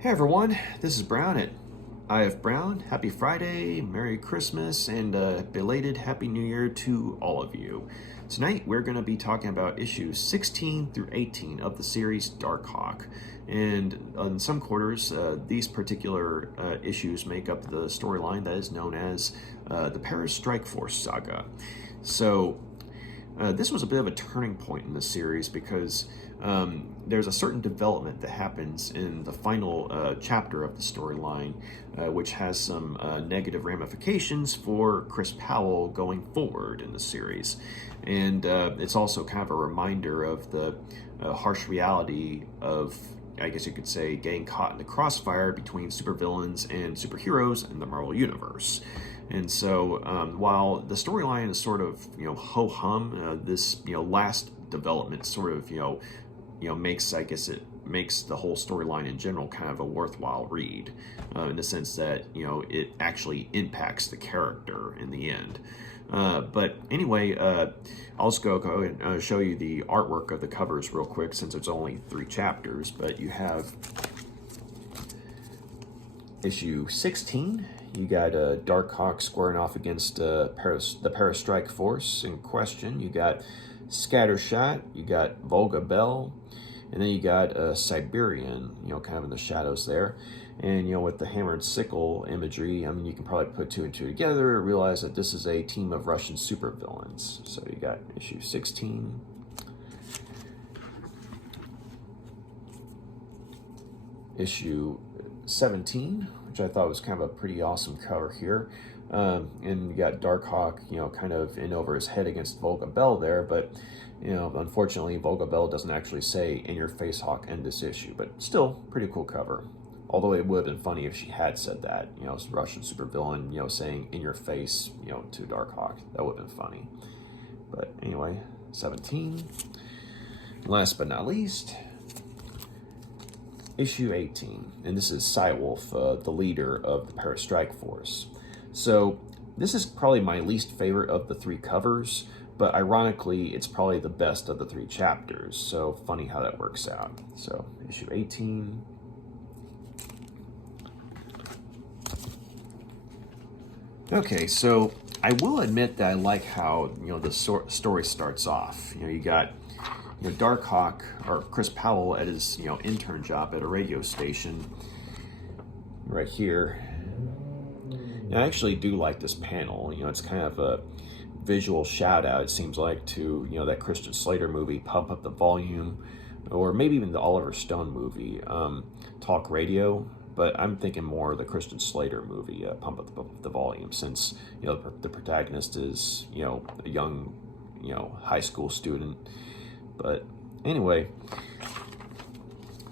Hey everyone, this is Brown at IF Brown. Happy Friday, Merry Christmas, and belated Happy New Year to all of you. Tonight we're going to be talking about issues 16 through 18 of the series Darkhawk. And in some quarters, these particular issues make up the storyline that is known as the Peristrike Saga. So this was a bit of a turning point in the series because there's a certain development that happens in the final chapter of the storyline, which has some negative ramifications for Chris Powell going forward in the series. And it's also kind of a reminder of the harsh reality of, I guess you could say, getting caught in the crossfire between supervillains and superheroes in the Marvel Universe. And so, while the storyline is sort of ho hum, this last development sort of makes, I guess it makes the whole storyline in general kind of a worthwhile read, in the sense that it actually impacts the character in the end. But anyway, I'll just go and show you the artwork of the covers real quick, since it's only 3 chapters. But you have issue 16. You got Darkhawk squaring off against the Peristrike force in question. You got Scattershot. You got Volga Bell. And then you got Siberian, kind of in the shadows there. And, with the hammer and sickle imagery, I mean, you can probably put 2 and 2 together and realize that this is a team of Russian supervillains. So you got issue 16. Issue 17, which I thought was kind of a pretty awesome cover here. And you got Darkhawk, kind of in over his head against Volga Bell there, but unfortunately, Volga Bell doesn't actually say "In your face, Hawk" in this issue, but still pretty cool cover. Although it would have been funny if she had said that, Russian supervillain, saying "in your face," to Darkhawk. That would have been funny. But anyway, 17. Last but not least, issue 18, and this is Cywolf, the leader of the Peristrike Force. So this is probably my least favorite of the 3 covers, but ironically, it's probably the best of the 3 chapters. So funny how that works out. So issue 18. Okay, so I will admit that I like how the story starts off. You got Darkhawk, or Chris Powell, at his intern job at a radio station right here. And I actually do like this panel. It's kind of a visual shout out, it seems like, to that Christian Slater movie, Pump Up the Volume, or maybe even the Oliver Stone movie, Talk Radio. But I'm thinking more of the Christian Slater movie, Pump Up the Volume, since the protagonist is a young high school student. But anyway,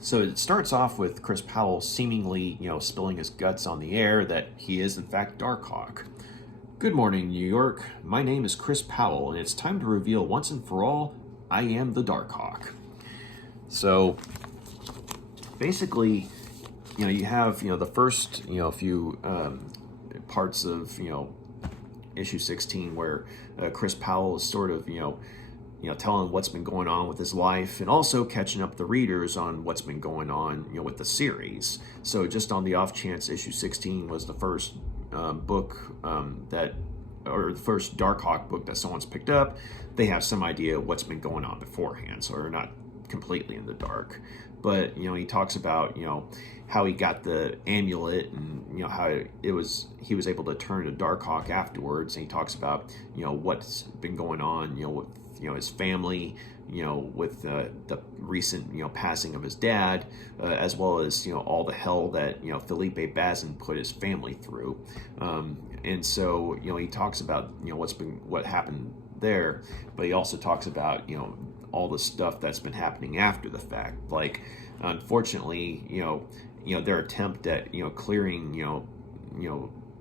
so it starts off with Chris Powell seemingly, spilling his guts on the air that he is in fact Darkhawk. Good morning, New York. My name is Chris Powell, and it's time to reveal once and for all, I am the Darkhawk. So basically, you have the first few parts of issue 16 where Chris Powell is sort of telling what's been going on with his life, and also catching up the readers on what's been going on, with the series. So just on the off chance issue 16 was the first book or the first Darkhawk book that someone's picked up, they have some idea what's been going on beforehand, so they're not completely in the dark. But he talks about how he got the amulet, and how he was able to turn to Darkhawk afterwards. And he talks about what's been going on with his family, with the recent passing of his dad, as well as all the hell that Felipe Bazin put his family through. And so he talks about what happened there, but he also talks about all the stuff that's been happening after the fact. Like, unfortunately, their attempt at clearing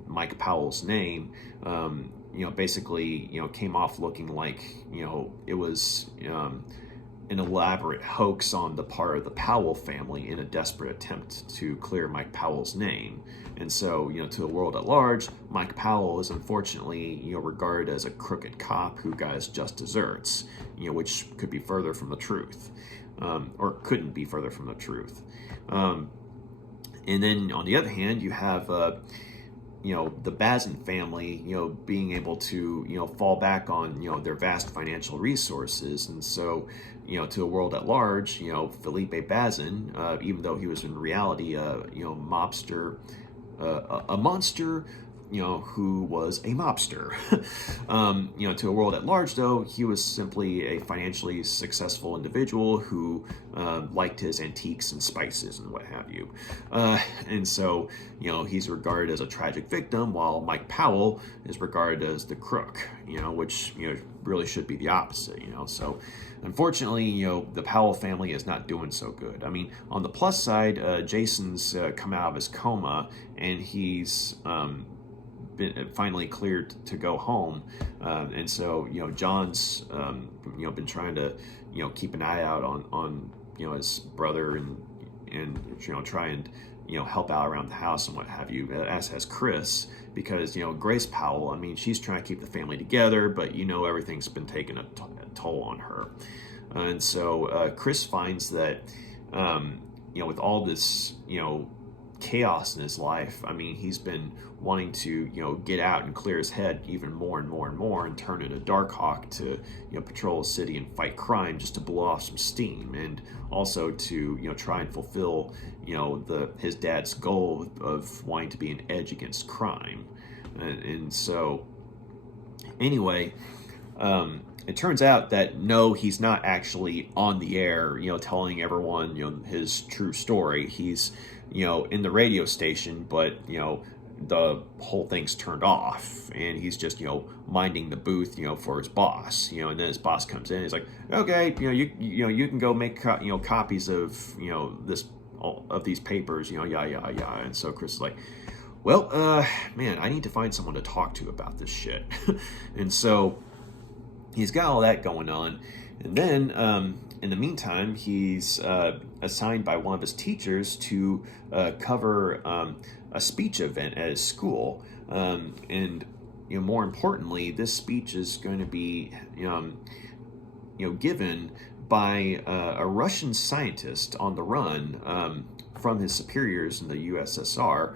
Mike Powell's name, basically came off looking like it was an elaborate hoax on the part of the Powell family in a desperate attempt to clear Mike Powell's name. And so, to the world at large, Mike Powell is unfortunately, regarded as a crooked cop who got his just desserts, which could be further from the truth, or couldn't be further from the truth. And then on the other hand, you have the Bazin family, being able to, fall back on, their vast financial resources. And so, to the world at large, Felipe Bazin, even though he was in reality, mobster, a monster, who was a mobster. To a world at large, though, he was simply a financially successful individual who liked his antiques and spices and what have you. And so, he's regarded as a tragic victim, while Mike Powell is regarded as the crook, which, really should be the opposite, So, unfortunately, the Powell family is not doing so good. I mean, on the plus side, Jason's come out of his coma, and he's been finally cleared to go home, and so John's been trying to keep an eye out on his brother and try and help out around the house and what have you, as has Chris, because Grace Powell, I mean, she's trying to keep the family together, but everything's been taking a toll on her. And so Chris finds that with all this chaos in his life, I mean, he's been wanting to get out and clear his head even more and more and more, and turn into Darkhawk to patrol the city and fight crime, just to blow off some steam, and also to try and fulfill his dad's goal of wanting to be an edge against crime. And so anyway, it turns out that no, he's not actually on the air telling everyone his true story. He's in the radio station, but the whole thing's turned off, and he's just minding the booth for his boss, and then his boss comes in and he's like, okay, you can go make copies of these papers, yeah. And so Chris is like, well, man, I need to find someone to talk to about this shit. And so he's got all that going on, and then in the meantime, he's assigned by one of his teachers to cover a speech event at his school, and more importantly, this speech is going to be given by a Russian scientist on the run from his superiors in the USSR,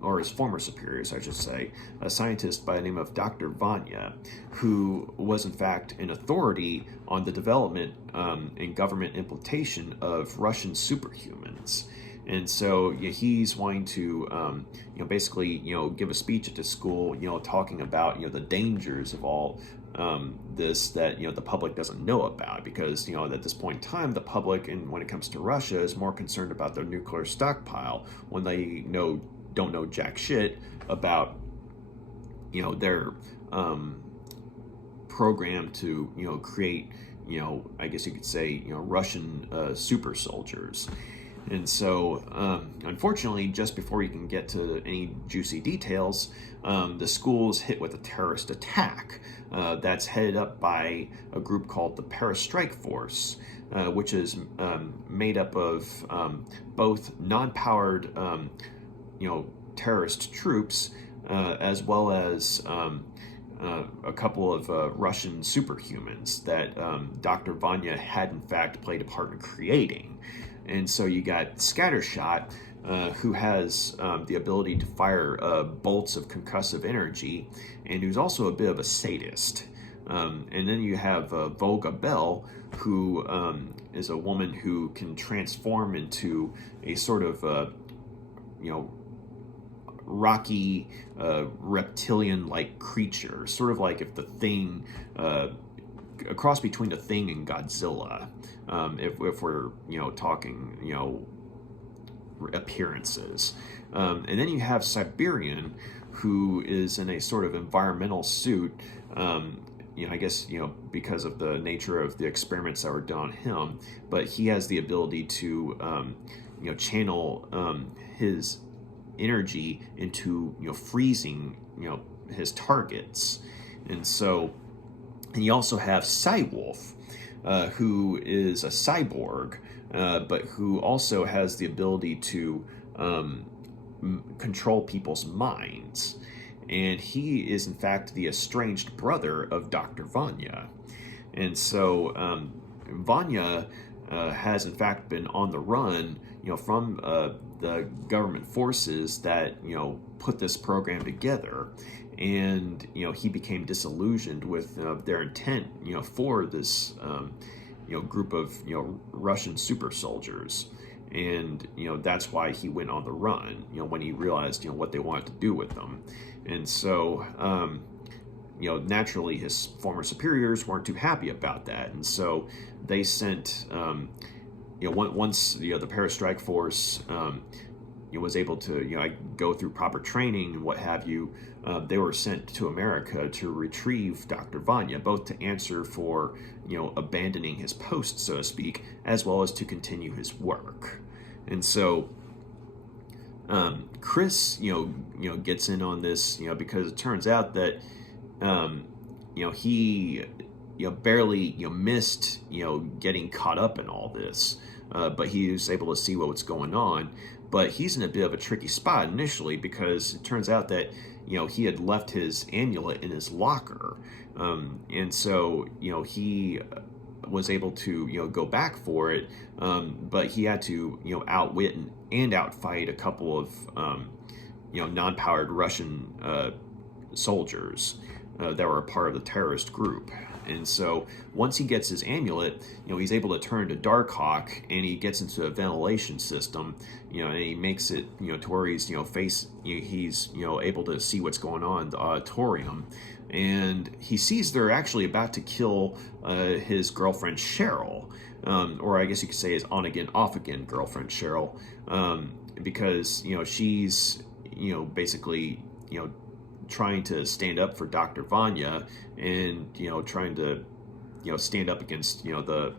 or his former superiors, I should say, a scientist by the name of Dr. Vanya, who was in fact an authority on the development and government implementation of Russian superhumans. And so he's wanting to, basically, give a speech at the school, talking about, the dangers of all this that, the public doesn't know about, because, at this point in time, the public, and when it comes to Russia, is more concerned about their nuclear stockpile, when they don't know jack shit about their program to create I guess you could say Russian super soldiers. And so unfortunately, just before you can get to any juicy details, the school's hit with a terrorist attack that's headed up by a group called the Peristrike Force, which is made up of both non-powered terrorist troops, as well as a couple of Russian superhumans that Dr. Vanya had in fact played a part in creating. And so you got Scattershot, who has the ability to fire bolts of concussive energy, and who's also a bit of a sadist. And then you have Volga Bell, who is a woman who can transform into a sort of rocky reptilian-like creature, sort of like if the Thing, a cross between the Thing and Godzilla, if we're talking appearances. And then you have Siberian, who is in a sort of environmental suit, I guess because of the nature of the experiments that were done on him, but he has the ability to channel his energy into freezing his targets. And so, and you also have Cywolf, who is a cyborg, but who also has the ability to control people's minds. And he is in fact the estranged brother of Dr. Vanya. And so Vanya has in fact been on the run, from the government forces that put this program together, and he became disillusioned with their intent for this group of Russian super soldiers. And that's why he went on the run when he realized what they wanted to do with them. And so naturally his former superiors weren't too happy about that, and so they sent once the Peristrike force was able to go through proper training and what have you, they were sent to America to retrieve Dr. Vanya, both to answer for abandoning his post, so to speak, as well as to continue his work. And so Chris gets in on this because it turns out that he barely missed getting caught up in all this, but he was able to see what's going on. But he's in a bit of a tricky spot initially because it turns out that he had left his amulet in his locker, and so he was able to go back for it, but he had to outwit and outfight a couple of non-powered Russian soldiers that were a part of the terrorist group. And so once he gets his amulet, he's able to turn to Darkhawk, and he gets into a ventilation system, and he makes it, to where he's, he's able to see what's going on in the auditorium. And he sees they're actually about to kill his girlfriend Cheryl, or I guess you could say his on-again, off-again girlfriend Cheryl, because, she's, basically, trying to stand up for Dr. Vanya, and trying to stand up against the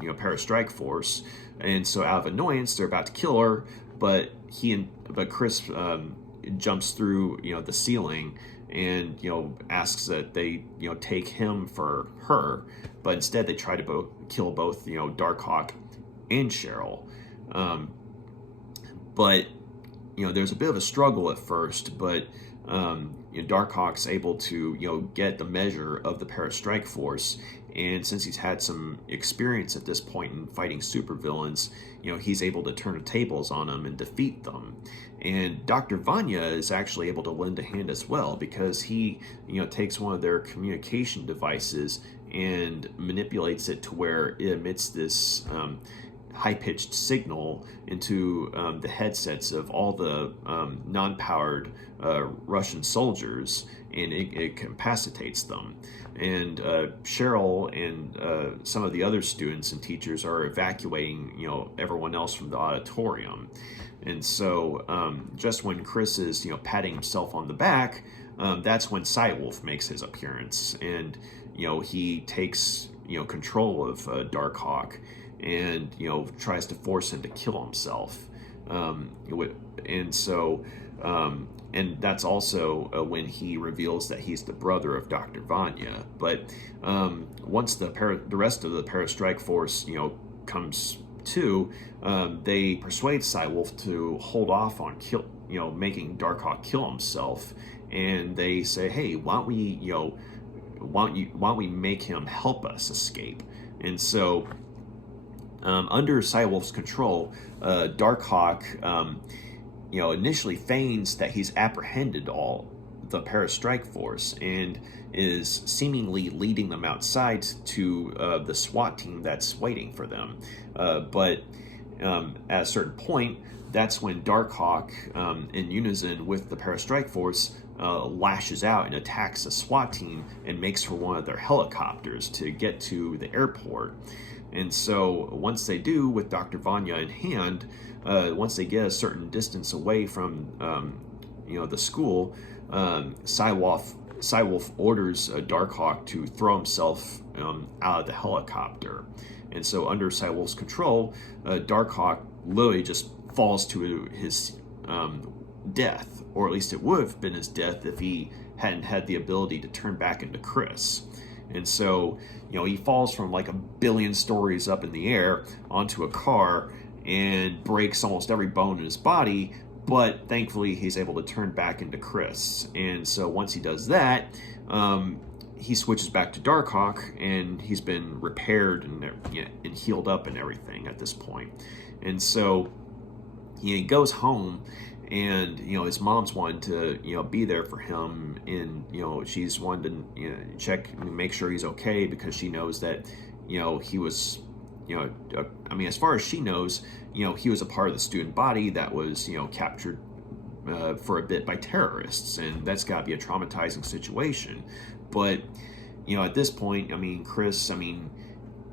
Peristrike force. And so out of annoyance they're about to kill her, but Chris jumps through the ceiling and asks that they take him for her, but instead they try to kill both Darkhawk and Cheryl. But there's a bit of a struggle at first, but Darkhawk's able to get the measure of the Peristrike force, and since he's had some experience at this point in fighting supervillains, he's able to turn the tables on them and defeat them. And Dr. Vanya is actually able to lend a hand as well, because he takes one of their communication devices and manipulates it to where it emits this high-pitched signal into the headsets of all the non-powered Russian soldiers, and it incapacitates them. And Cheryl and some of the other students and teachers are evacuating everyone else from the auditorium. And so just when Chris is patting himself on the back, that's when Cywolf makes his appearance, and he takes control of Darkhawk, and tries to force him to kill himself, and so and that's also when he reveals that he's the brother of Dr. Vanya. But once the rest of the Peristrike force comes to, they persuade Cywolf to hold off on making Darkhawk kill himself, and they say, hey, why don't we make him help us escape? And so under Cywolf's control, Darkhawk, initially feigns that he's apprehended all the Peristrike force and is seemingly leading them outside to the SWAT team that's waiting for them. But at a certain point, that's when Darkhawk, in unison with the Peristrike force, lashes out and attacks the SWAT team and makes for one of their helicopters to get to the airport. And so once they do, with Dr. Vanya in hand, once they get a certain distance away from the school, Cywolf orders Darkhawk to throw himself out of the helicopter. And so under Cywolf's control, Darkhawk literally just falls to his death, or at least it would have been his death if he hadn't had the ability to turn back into Chris. And so, he falls from like 1 billion stories up in the air onto a car and breaks almost every bone in his body, but thankfully he's able to turn back into Chris. And so once he does that, he switches back to Darkhawk, and he's been repaired and healed up and everything at this point. And so he goes home, and his mom's wanted to be there for him, and she's wanted to check and make sure he's okay, because she knows that he was as far as she knows, he was a part of the student body that was captured for a bit by terrorists, and that's got to be a traumatizing situation. But at this point, Chris,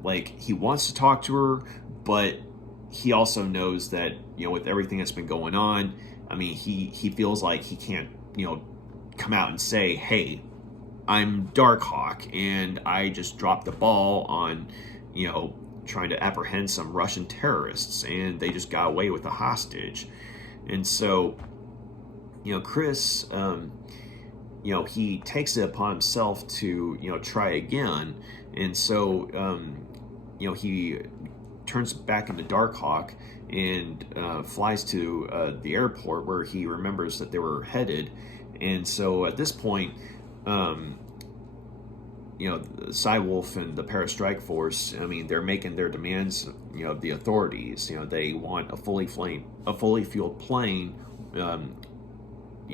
like, he wants to talk to her, but he also knows that with everything that's been going on, he feels like he can't come out and say, hey, I'm Darkhawk, and I just dropped the ball on trying to apprehend some Russian terrorists, and they just got away with a hostage. And so Chris, he takes it upon himself to try again. And so he turns back into Darkhawk and flies to the airport, where he remembers that they were headed. And so at this point, Cywolf and the Peristrike force, they're making their demands of the authorities. They want a fully fueled plane,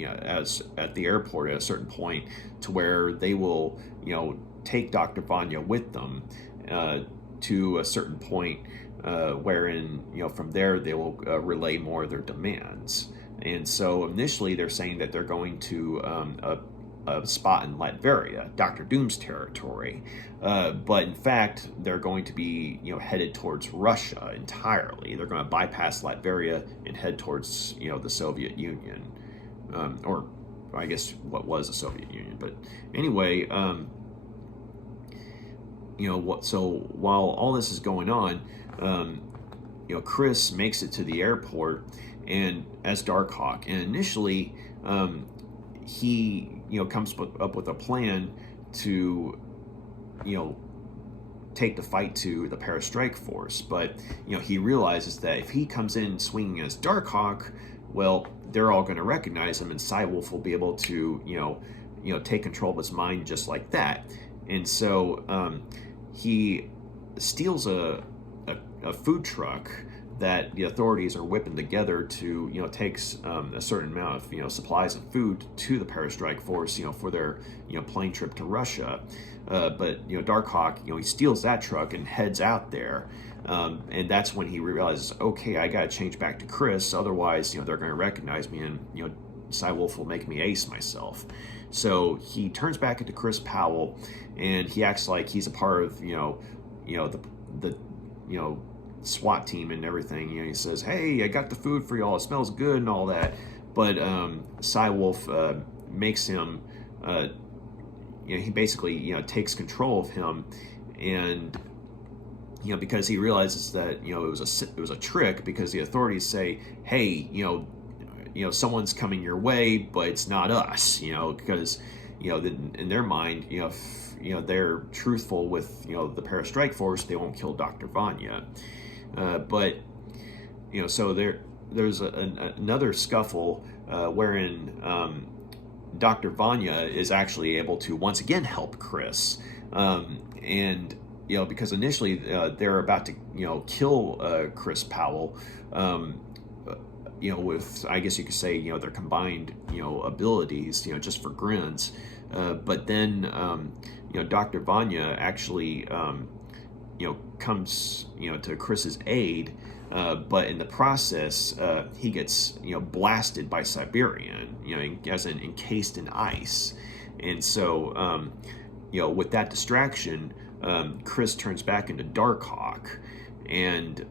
as at the airport at a certain point, to where they will take Dr. Vanya with them to a certain point, wherein from there they will relay more of their demands. And so initially they're saying that they're going to a spot in Latveria, Dr. Doom's territory, but in fact they're going to be headed towards Russia entirely. They're going to bypass Latveria and head towards the Soviet Union, or I guess what was the Soviet Union. But anyway, so while all this is going on, Chris makes it to the airport and as Darkhawk, and initially he comes up with a plan to take the fight to the Peristrike force. But he realizes that if he comes in swinging as Darkhawk, well, they're all going to recognize him, and Cywolf will be able to take control of his mind just like that. And so he steals a food truck that the authorities are whipping together to takes a certain amount of supplies of food to the Peristrike force for their plane trip to Russia. But Darkhawk, he steals that truck and heads out there, and that's when he realizes, okay, I gotta change back to Chris, otherwise they're going to recognize me, and Cywolf will make me ace myself. So he turns back into Chris Powell, and he acts like he's a part of the SWAT team and everything. He says, hey, I got the food for y'all, it smells good and all that. But Cywolf makes him he basically takes control of him, and because he realizes that it was a trick, because the authorities say, hey, someone's coming your way, but it's not us, because in their mind, if they're truthful with the Peristrike force, they won't kill Dr. Vanya. But so there's another scuffle wherein Dr. Vanya is actually able to once again help Chris, and because initially they're about to kill Chris Powell, with, I guess you could say, their combined abilities, just for grins. But then Dr. Vanya actually comes to Chris's aid, but in the process he gets blasted by Siberian, as in encased in ice. And so with that distraction, Chris turns back into Darkhawk, and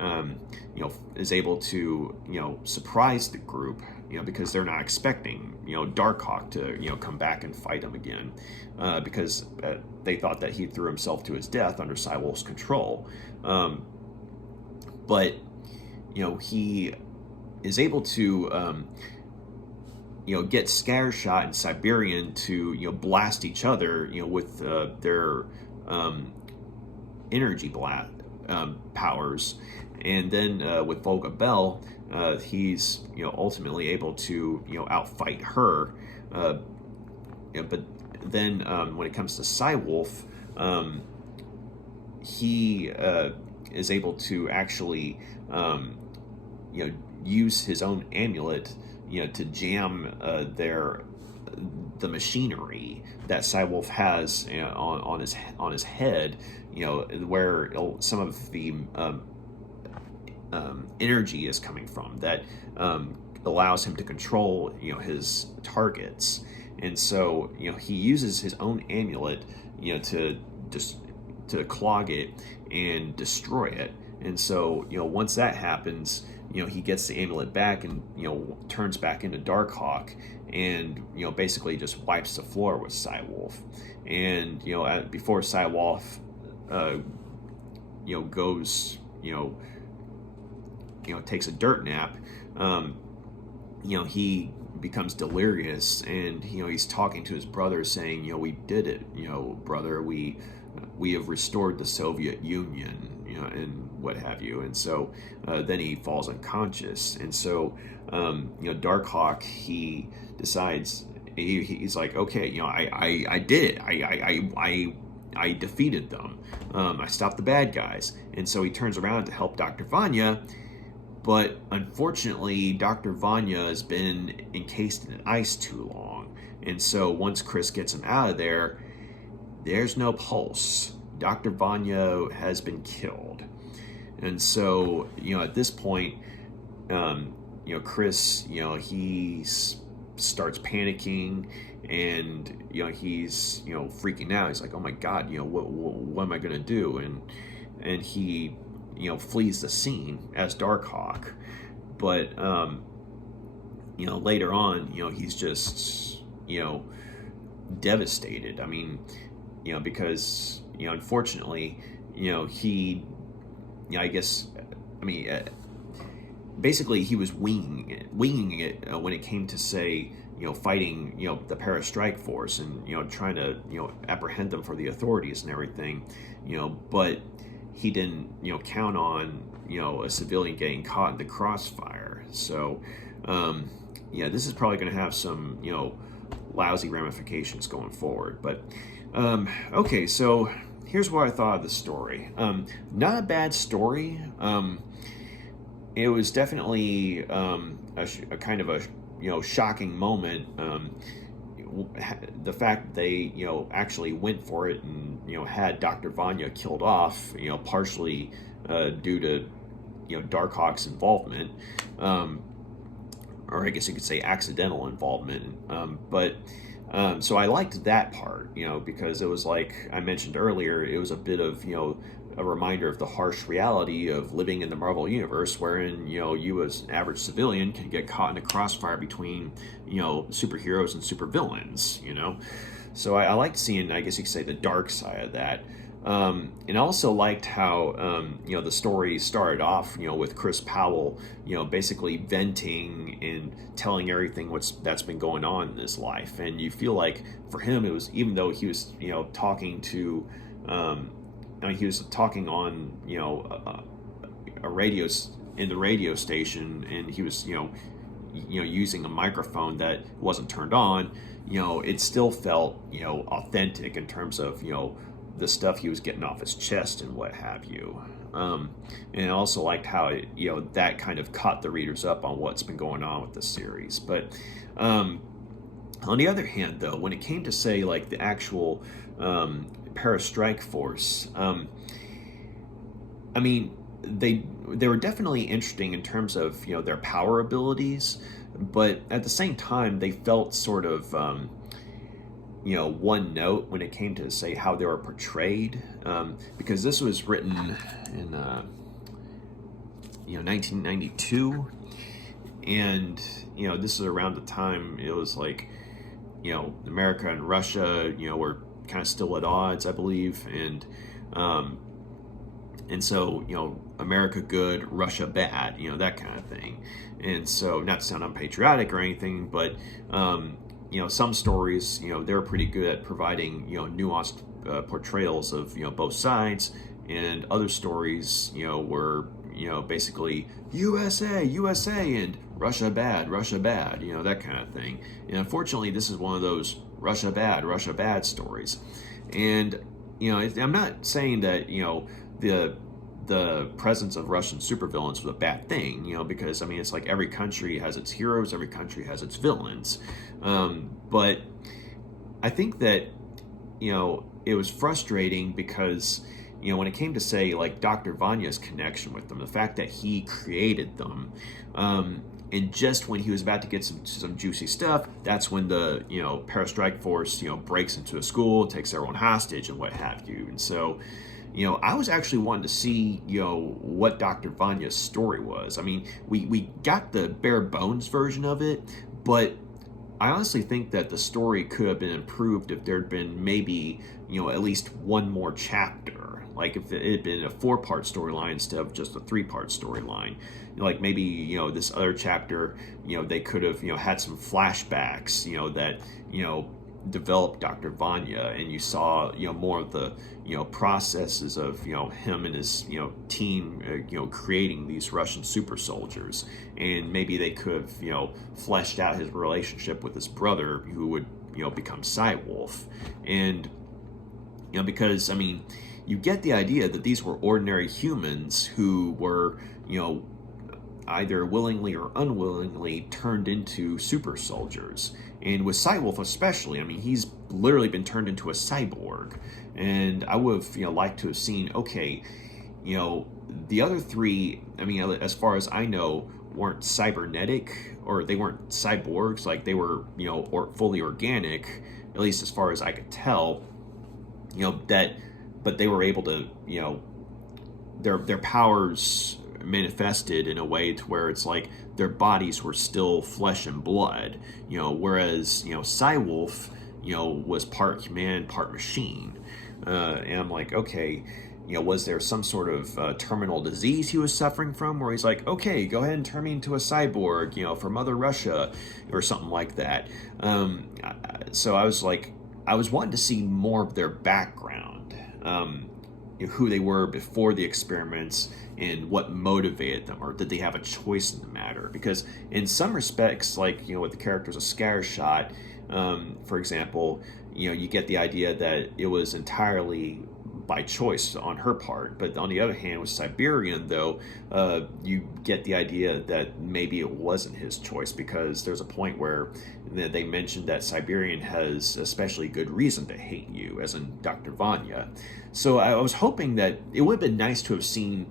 is able to surprise the group, because they're not expecting Darkhawk to come back and fight him again, because they thought that he threw himself to his death under Cywolf's control. But he is able to get Scattershot and Siberian to blast each other with their energy blast powers, and then with Volga Bell, he's ultimately able to outfight her. But then when it comes to Cywolf, he is able to actually use his own amulet, to jam the machinery that Cywolf has, on his head, where some of the energy is coming from that allows him to control, his targets. And so, he uses his own amulet, to just to clog it and destroy it. And so, once that happens, he gets the amulet back and, turns back into Darkhawk and, basically just wipes the floor with Cywolf. And, before Cywolf, goes, takes a dirt nap, he becomes delirious, and he's talking to his brother saying, we did it, brother, we have restored the Soviet Union, and what have you. And so then he falls unconscious. And so Darkhawk, he decides, he's like, okay, I did it, I defeated them, I stopped the bad guys. And so he turns around to help Dr. Vanya. But unfortunately, Dr. Vanya has been encased in ice too long. And so once Chris gets him out of there, there's no pulse. Dr. Vanya has been killed. And so, at this point, Chris, he starts panicking, and, he's, freaking out. He's like, oh my God, what am I going to do? And he, flees the scene as Darkhawk. But, later on, he's just, devastated. I mean, because, unfortunately, he, I guess, basically he was winging it when it came to, say, fighting, the Peristrike force and, trying to, apprehend them for the authorities and everything, but he didn't, count on, a civilian getting caught in the crossfire. So, this is probably going to have some, lousy ramifications going forward. But, okay, so here's what I thought of the story. Not a bad story. It was definitely a kind of a, shocking moment. The fact that they, actually went for it and, had Dr. Vanya killed off, partially due to, Darkhawk's involvement, or I guess you could say accidental involvement. So I liked that part, because it was like I mentioned earlier, it was a bit of, a reminder of the harsh reality of living in the Marvel Universe, wherein, you as an average civilian can get caught in a crossfire between, superheroes and supervillains, So I liked seeing, I guess you could say, the dark side of that. And I also liked how, the story started off, with Chris Powell, basically venting and telling everything that's been going on in his life. And you feel like for him, it was, even though he was, talking to, he was talking on, a radio, in the radio station, and he was, using a microphone that wasn't turned on, it still felt, authentic in terms of, the stuff he was getting off his chest and what have you. And I also liked how, that kind of caught the readers up on what's been going on with the series. But on the other hand, though, when it came to, say, like the actual Peristrike force, they were definitely interesting in terms of, their power abilities, but at the same time, they felt sort of, one note when it came to, say, how they were portrayed, because this was written in, 1992, and, this is around the time it was like, America and Russia, were kind of still at odds, I believe, and so, America good, Russia bad, that kind of thing. And so, not to sound unpatriotic or anything, but, some stories, they were pretty good at providing, nuanced portrayals of, both sides. And other stories, were, basically USA, USA, and Russia bad, that kind of thing. And unfortunately, this is one of those Russia bad stories. And, I'm not saying that, the presence of Russian supervillains was a bad thing, because I mean it's like every country has its heroes, every country has its villains, but I think that it was frustrating because when it came to say like Dr. Vanya's connection with them, the fact that he created them, and just when he was about to get some juicy stuff, that's when the Peristrike force breaks into a school, takes everyone hostage, and what have you. And so I was actually wanting to see what Dr. Vanya's story was. I mean, we got the bare bones version of it, but I honestly think that the story could have been improved if there'd been maybe at least one more chapter. Like if it had been a 4-part storyline instead of just a 3-part storyline. Like maybe this other chapter, they could have had some flashbacks, that developed Dr. Vanya, and you saw more of the processes of him and his team creating these Russian super soldiers, and maybe they could have fleshed out his relationship with his brother who would become Cywolf. And because I mean you get the idea that these were ordinary humans who were either willingly or unwillingly turned into super soldiers. And with Cywolf especially, I mean, he's literally been turned into a cyborg. And I would have, liked to have seen, okay, the other 3, I mean, as far as I know, weren't cybernetic, or they weren't cyborgs, like they were, or fully organic, at least as far as I could tell, but they were able to, their powers manifested in a way to where it's like their bodies were still flesh and blood, whereas Cywolf was part human, part machine, and I'm like, okay, was there some sort of terminal disease he was suffering from where he's like, okay, go ahead and turn me into a cyborg, for Mother Russia or something like that. So I was wanting to see more of their background, who they were before the experiments and what motivated them, or did they have a choice in the matter? Because in some respects, like with the characters of Scattershot, for example, you get the idea that it was entirely by choice on her part. But on the other hand, with Siberian, though, you get the idea that maybe it wasn't his choice, because there's a point where they mentioned that Siberian has especially good reason to hate you, as in Dr. Vanya. So I was hoping that it would have been nice to have seen,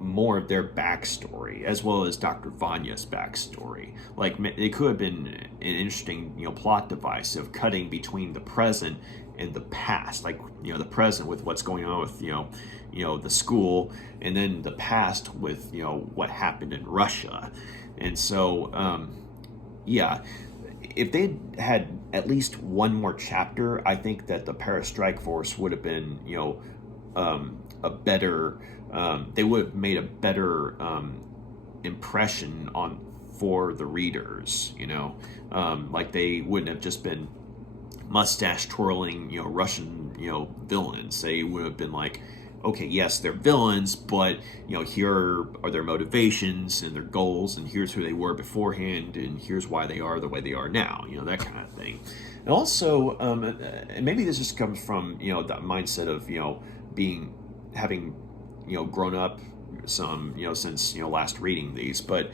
more of their backstory, as well as Dr. Vanya's backstory. Like, it could have been an interesting, plot device of cutting between the present and the past. Like, the present with what's going on with, the school, and then the past with, what happened in Russia. And so, yeah, if they had at least one more chapter, I think that the Peristrike Force would have been, a better, they would have made a better impression for the readers, like they wouldn't have just been mustache twirling, Russian, villains. They would have been like, okay, yes, they're villains, but here are their motivations and their goals, and here's who they were beforehand, and here's why they are the way they are now, that kind of thing. And also, and maybe this just comes from the mindset of having grown up some since last reading these, but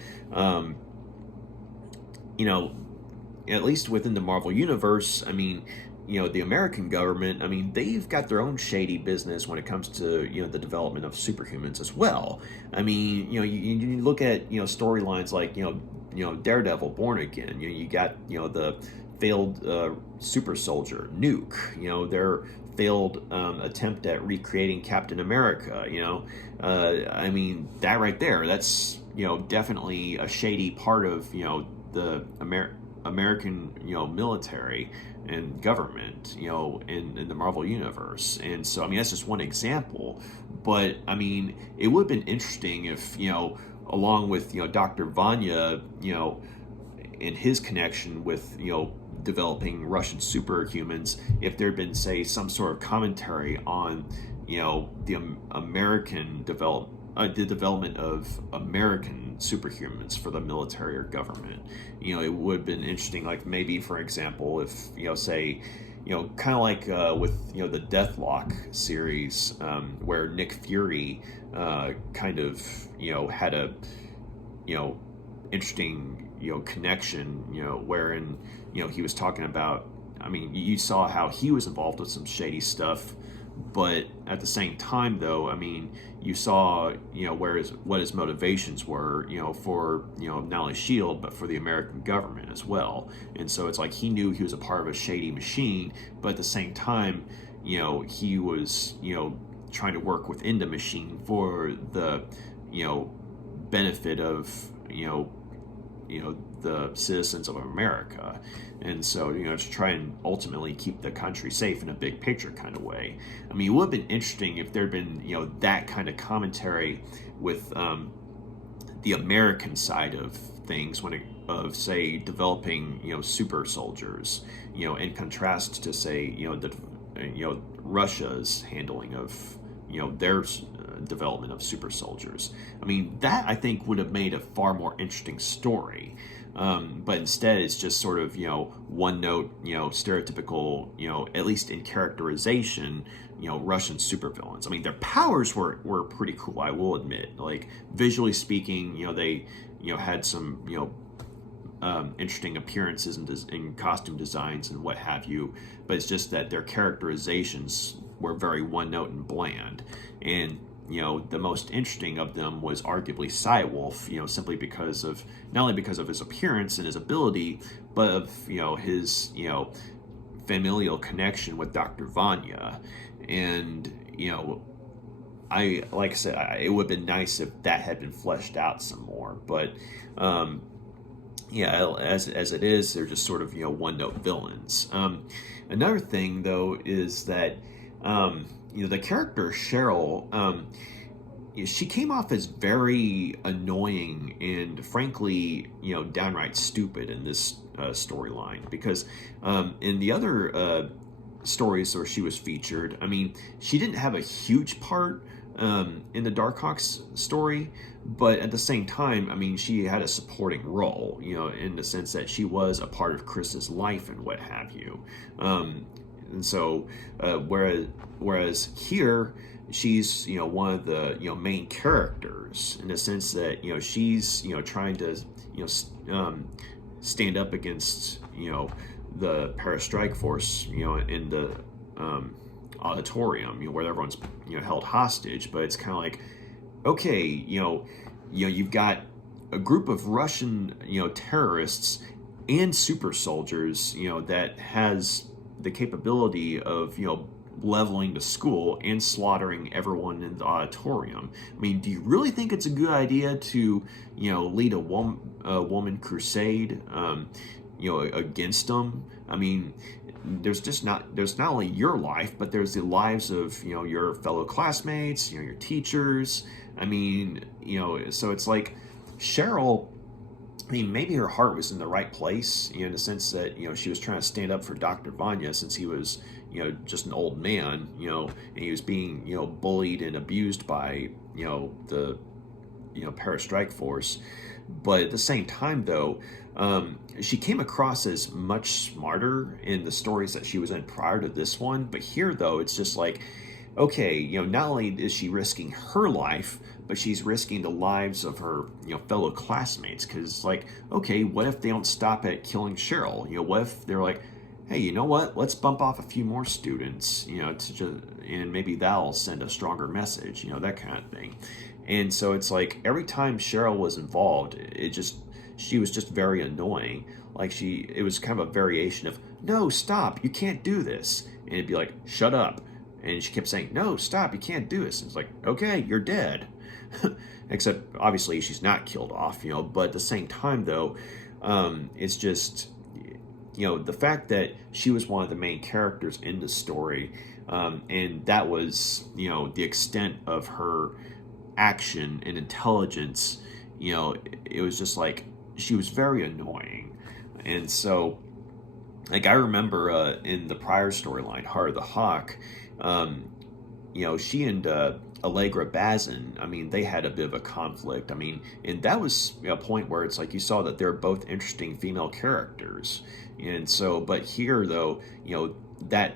at least within the Marvel universe, I mean, the American government, I mean, they've got their own shady business when it comes to, the development of superhumans as well. I mean, you look at, storylines like, Daredevil, Born Again, you got, the failed super soldier, Nuke, their failed attempt at recreating Captain America, I mean, that right there, that's, definitely a shady part of, the American, military and government, in the Marvel universe. And so, I mean, that's just one example. But, I mean, it would have been interesting if, along with, Dr. Vanya, and his connection with, developing Russian superhumans, if there'd been, say, some sort of commentary on, the American the development of American superhumans for the military or government. It would have been interesting, like maybe, for example, if, say, kind of like with the Deathlock series, where Nick Fury kind of had a interesting connection, wherein he was talking about. I mean, you saw how he was involved with some shady stuff, but at the same time, though, I mean, you saw what his motivations were, for not only Shield but for the American government as well. And so it's like he knew he was a part of a shady machine, but at the same time, he was trying to work within the machine for the benefit of the citizens of America. And so to try and ultimately keep the country safe in a big picture kind of way. I mean, it would have been interesting if there'd been that kind of commentary with the American side of things of say developing super soldiers, in contrast to say Russia's handling of their development of super soldiers. I mean, that I think would have made a far more interesting story. But instead, it's just sort of one note, stereotypical, at least in characterization, Russian supervillains. I mean, their powers were pretty cool, I will admit. Like visually speaking, they had some interesting appearances and costume designs and what have you. But it's just that their characterizations were very one note and bland. And the most interesting of them was arguably Cywolf, simply because of not only because of his appearance and his ability, but of his familial connection with Dr. Vanya. And like I said, it would have been nice if that had been fleshed out some more. But as it is, they're just sort of one note villains. Another thing though is that the character Cheryl, she came off as very annoying and frankly, downright stupid in this storyline, because in the other stories where she was featured, I mean, she didn't have a huge part in the Darkhawk's story, but at the same time, I mean, she had a supporting role, in the sense that she was a part of Chris's life and what have you. And so, whereas here, she's one of the main characters in the sense that she's trying to stand up against the Peristrike force in the auditorium where everyone's held hostage. But it's kind of like, okay, you've got a group of Russian terrorists and super soldiers that has the capability of leveling the school and slaughtering everyone in the auditorium. I mean, do you really think it's a good idea to lead a woman crusade against them? I mean, there's not only your life, but there's the lives of your fellow classmates, your teachers. I mean, so it's like Cheryl, I mean, maybe her heart was in the right place, in the sense that, she was trying to stand up for Dr. Vanya since he was, just an old man, and he was being, bullied and abused by, the, Peristrike force. But at the same time, though, she came across as much smarter in the stories that she was in prior to this one. But here, though, it's just like, okay, not only is she risking her life, but she's risking the lives of her, fellow classmates. Because, like, okay, what if they don't stop at killing Cheryl? What if they're like, hey, you know what? Let's bump off a few more students, and maybe that'll send a stronger message, that kind of thing. And so it's like every time Cheryl was involved, she was just very annoying. Like it was kind of a variation of, no, stop, you can't do this. And it'd be like, shut up. And she kept saying, no, stop, you can't do this. And it's like, okay, you're dead. Except obviously she's not killed off, but at the same time though, it's just, the fact that she was one of the main characters in the story, and that was, the extent of her action and intelligence, it was just like, she was very annoying. And so, like, I remember in the prior storyline, Heart of the Hawk, she and Allegra Bazin, I mean, they had a bit of a conflict. I mean, and that was a point where it's like you saw that they're both interesting female characters. And so, but here, though, that,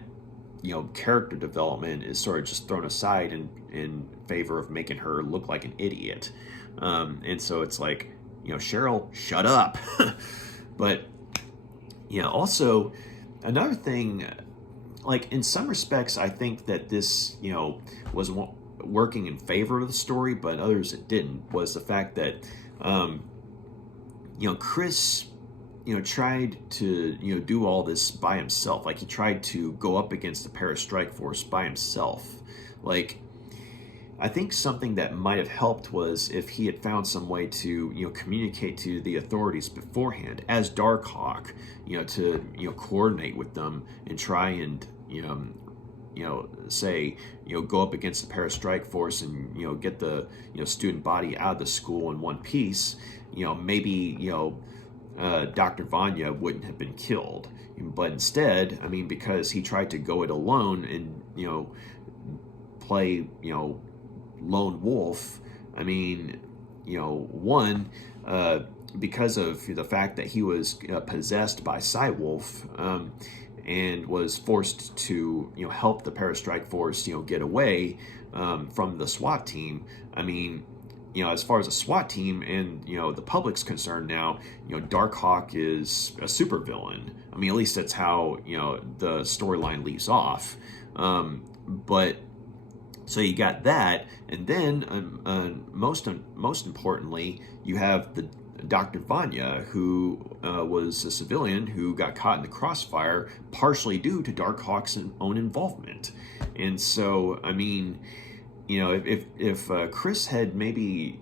character development is sort of just thrown aside in favor of making her look like an idiot. And so it's like, Cheryl, shut up. But, also another thing, like in some respects, I think that this, was working in favor of the story, but others it didn't, was the fact that, Chris, tried to, do all this by himself. Like he tried to go up against the Peristrike force by himself. Like, I think something that might have helped was if he had found some way to, communicate to the authorities beforehand as Darkhawk, to, coordinate with them and try and, say, go up against the Peristrike force and, get the, student body out of the school in one piece. Maybe, Dr. Vanya wouldn't have been killed. But instead, I mean, because he tried to go it alone and, play, lone wolf, I mean, one, because of the fact that he was possessed by Psywolf, and was forced to, help the Peristrike force, get away from the SWAT team. I mean, as far as a SWAT team and, the public's concerned now, Darkhawk is a supervillain. I mean, at least that's how, the storyline leaves off. But so you got that, and then most importantly, you have the Dr. Vanya, who was a civilian who got caught in the crossfire, partially due to Darkhawk's own involvement. And so, I mean, if Chris had maybe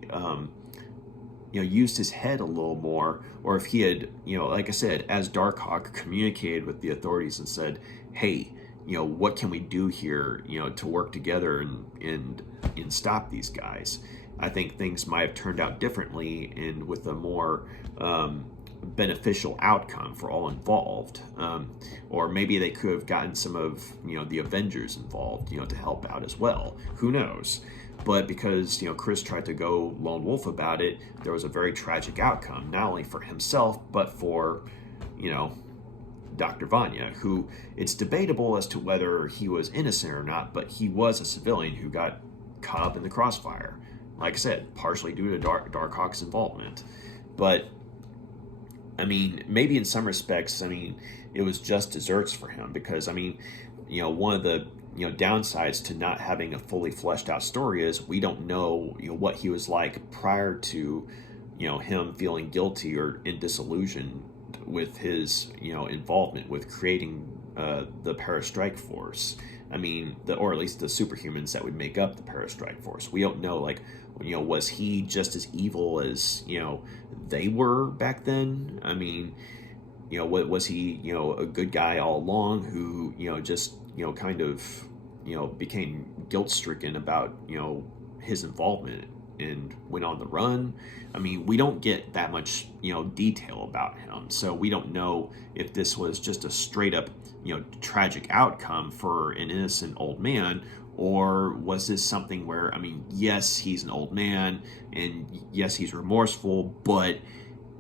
used his head a little more, or if he had, like I said, as Darkhawk, communicated with the authorities and said, hey, what can we do here, to work together and stop these guys, I think things might have turned out differently and with a more beneficial outcome for all involved. Or maybe they could have gotten some of, the Avengers involved, to help out as well. Who knows? But because, Chris tried to go lone wolf about it, there was a very tragic outcome, not only for himself, but for, Dr. Vanya, who it's debatable as to whether he was innocent or not, but he was a civilian who got caught up in the crossfire. Like I said, partially due to Darkhawk's involvement. But, I mean, maybe in some respects, I mean, it was just desserts for him because, I mean, one of the, downsides to not having a fully fleshed out story is we don't know, what he was like prior to, him feeling guilty or in disillusion with his, involvement with creating the Peristrike force. I mean, or at least the superhumans that would make up the Peristrike force. We don't know, like, was he just as evil as, they were back then? I mean, was he, a good guy all along who, just, kind of, became guilt-stricken about, his involvement and went on the run? I mean, we don't get that much, detail about him. So we don't know if this was just a straight up, tragic outcome for an innocent old man, or was this something where, I mean, yes, he's an old man and yes, he's remorseful, but,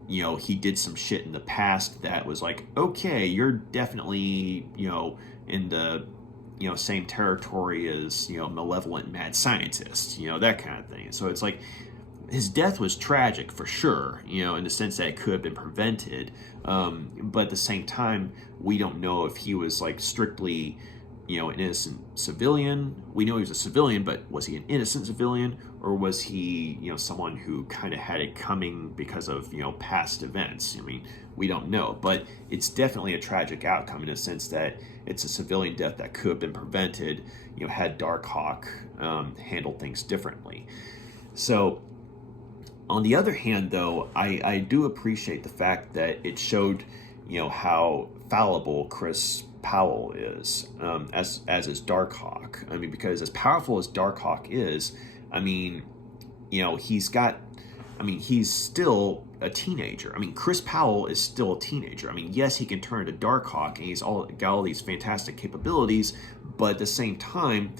he did some shit in the past that was like, okay, you're definitely, in the, same territory as, malevolent mad scientist, that kind of thing. So it's like, his death was tragic for sure, in the sense that it could have been prevented. But at the same time, we don't know if he was like strictly, an innocent civilian. We know he was a civilian, but was he an innocent civilian, or was he, someone who kind of had it coming because of, past events? I mean, we don't know, but it's definitely a tragic outcome in a sense that it's a civilian death that could have been prevented, had Darkhawk handled things differently. So, on the other hand, though, I do appreciate the fact that it showed, how fallible Chris Powell is, as is Darkhawk. I mean, because as powerful as Darkhawk is, I mean, he's still a teenager. I mean, Chris Powell is still a teenager. I mean, yes, he can turn into Darkhawk, and he's got all these fantastic capabilities, but at the same time,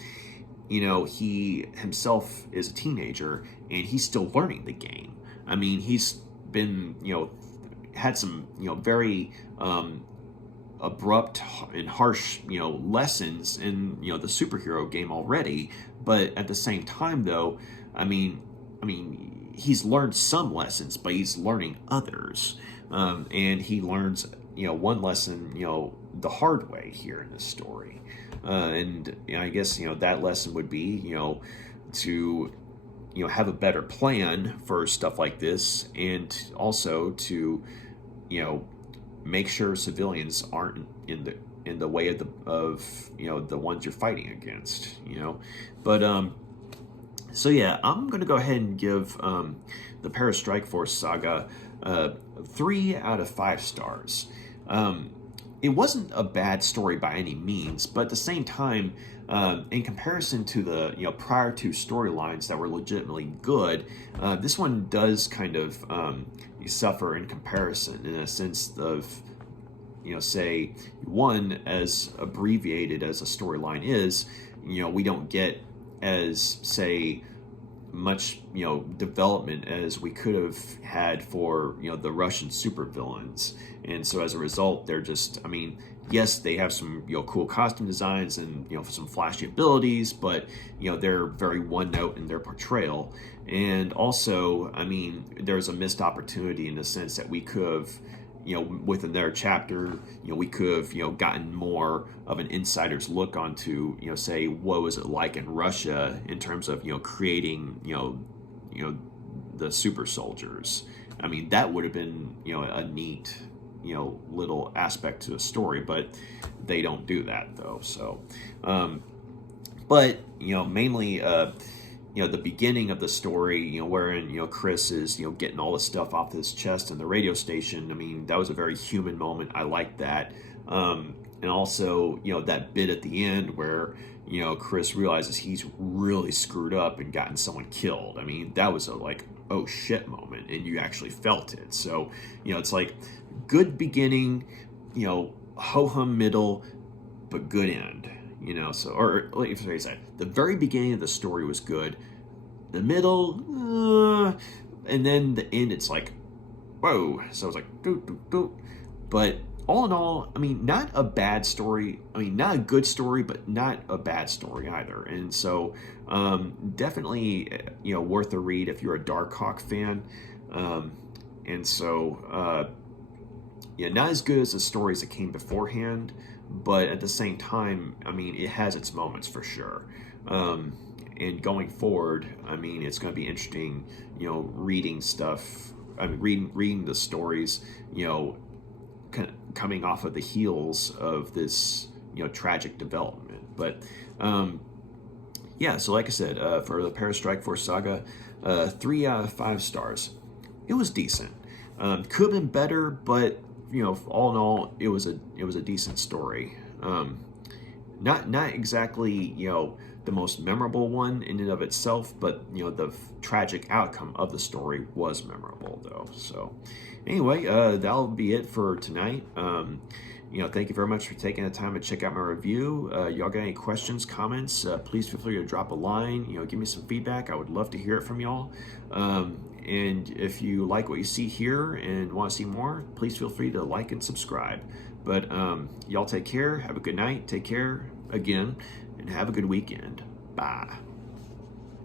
he himself is a teenager, and he's still learning the game. I mean, he's been, had some, very abrupt and harsh, lessons in, the superhero game already. But at the same time, though, he's learned some lessons, but he's learning others, and he learns, one lesson, the hard way here in this story, and I guess that lesson would be, to have a better plan for stuff like this, and also to make sure civilians aren't in the way of the ones you're fighting against, but so yeah, I'm gonna go ahead and give the Peristrike Force Saga 3 out of 5 stars. It wasn't a bad story by any means, but at the same time, in comparison to the prior two storylines that were legitimately good, this one does kind of suffer in comparison, in a sense of say, one, as abbreviated as a storyline is, we don't get as, say, much development as we could have had for the Russian supervillains, and so as a result, they're just, yes, they have some cool costume designs and some flashy abilities, but they're very one note in their portrayal, and also there's a missed opportunity in the sense that we could have within their chapter, we could have, gotten more of an insider's look onto, say, what was it like in Russia in terms of, creating, the super soldiers. That would have been, a neat, little aspect to the story, but they don't do that though. So, but, mainly, the beginning of the story, wherein, Chris is, getting all the stuff off his chest in the radio station. That was a very human moment. I liked that. And also, that bit at the end where, Chris realizes he's really screwed up and gotten someone killed. That was a, like, oh shit moment, and you actually felt it. So, it's like good beginning, ho-hum middle, but good end. So, or let me phrase that. The very beginning of the story was good. The middle, and then the end, it's like, whoa. So it's like, doo, doo, doo. But all in all, not a bad story. Not a good story, but not a bad story either. And so, definitely, worth a read if you're a Darkhawk fan. And so, yeah, not as good as the stories that came beforehand, but at the same time, it has its moments for sure. And going forward, it's going to be interesting, reading stuff. Reading the stories, coming off of the heels of this, tragic development. But yeah, so like I said, for the Peristrike Force Saga, 3 out of 5 stars. It was decent. Could have been better, but all in all, it was a decent story. Not exactly the most memorable one in and of itself, but the tragic outcome of the story was memorable though. So anyway, that'll be it for tonight. Thank you very much for taking the time to check out my review. Y'all got any questions, comments? Please feel free to drop a line. Give me some feedback. I would love to hear it from y'all. And if you like what you see here and want to see more, please feel free to like and subscribe. But y'all take care. Have a good night. Take care again, and have a good weekend. Bye.